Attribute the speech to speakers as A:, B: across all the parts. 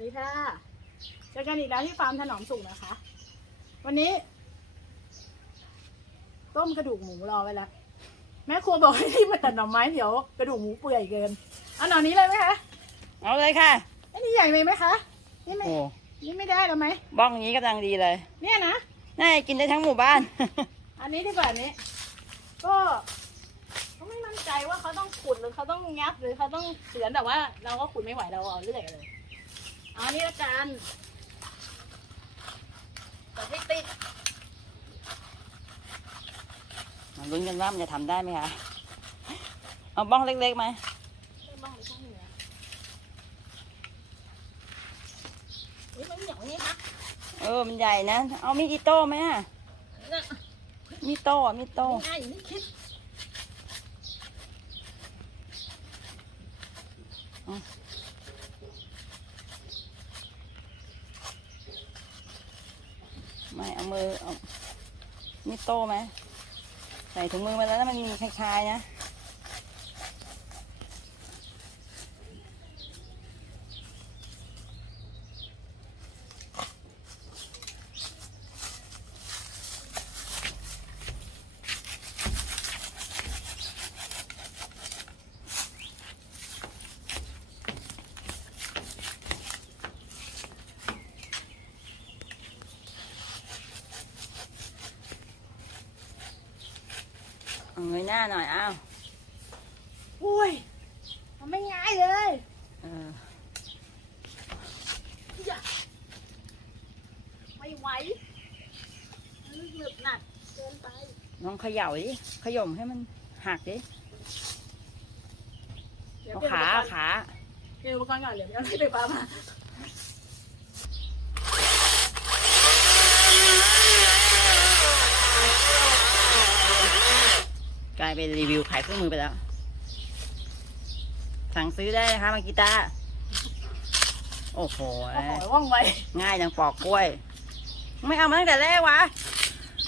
A: ดีค่ะเจอกันอีกแล้วที่ฟาร์มถนอมสุขนะคะ วันนี้ ต้มกระดูกหมูรอไว้แล้ว แม่ครัวบอกให้รีบมาตัดหน่อไม้เดี๋ยวกระดูกหมูเปื่อยเกิน เอาหน่อนี้เลยไหมคะ
B: เอาเลยค่ะ
A: อันนี้ใหญ่ไปไหมคะ นี่ไม่
B: โอ้
A: นี่ไม่ได้แล้วไหม
B: บ้องนี้กำลังดีเลย
A: เนี่ยนะ
B: น่าจะกินได้ทั้งหมู่บ้าน
A: อันนี้ดีกว่าอันนี้ ก็ก็ไม่มั่นใจว่าเขาต้องขุดหรือเขาต้องงับหรือเขาต้องเฉือนแต่ว่า เราก็ขุดไม่ไหวเราเอาเรื่อยเลยเอาอันนี้ละกันแต่ที่ติด
B: มาลุ้นกันว่ามันจะทำได้ไหมคะ เอาบ้องเล็กๆไหม
A: เริ่มบ้างหรือช่างเหนืออุ้ยมันเหนียวนี่คะ
B: เออ มันใหญ่นะ เอามีดอิโต้ไหมอะ
A: น่ะ
B: มีดโต้อะมีดโต้
A: ง่ายอย่างนี้คิด
B: ไม่เอามือเอานี่โตไหมใส่ถุงมือมาแล้วมันมีคล้ายๆนะ เอาเงยหน้าหน่อยอ้าว
A: อุ้ยมันไม่ง่ายเลย
B: เออ
A: อย่าไม่ไหวมันหนึบหนักเกินไป
B: ลองเขย่าดิขย่มให้มันหักดิ
A: เดี๋ยว
B: เอา
A: เปลี่ยน
B: ขา
A: อุปกรณ์
B: ขา
A: เปลี่ยนอุปกรณ์ก่อนเดี๋ยวไม่เอาที่ไฟฟ้ามาา
B: ยเป็นรีวิวขายเครื่องมือไปแล้ว สั่งซื้อได้นะคะมากีตาร์โอ้โห
A: โอ้โหว่องไว
B: ง่ายจังปอกกล้วย ไม่เอามาตั้งแต่แรกวะ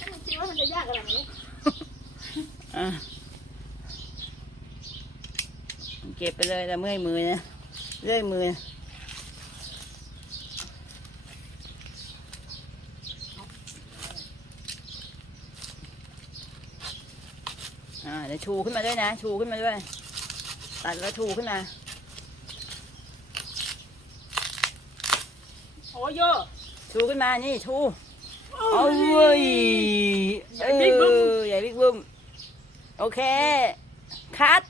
A: ไม่คิดว่ามันจะยากขนาดนี้
B: อะเก็บไปเลยแต่เมื่อยมือนะเลื่อยมือ อ่าเดี๋ยวชูขึ้นมาด้วยนะ ชูขึ้นมาด้วย ตัดแล้วชูขึ้นมา
A: โอ้โย
B: ชูขึ้นมา นี่ชู
A: โอ้
B: เอาเว้ย
A: ใหญ่บิ๊กบึ้ม
B: เออใหญ่บิ๊กบึ้ม โอเค คัด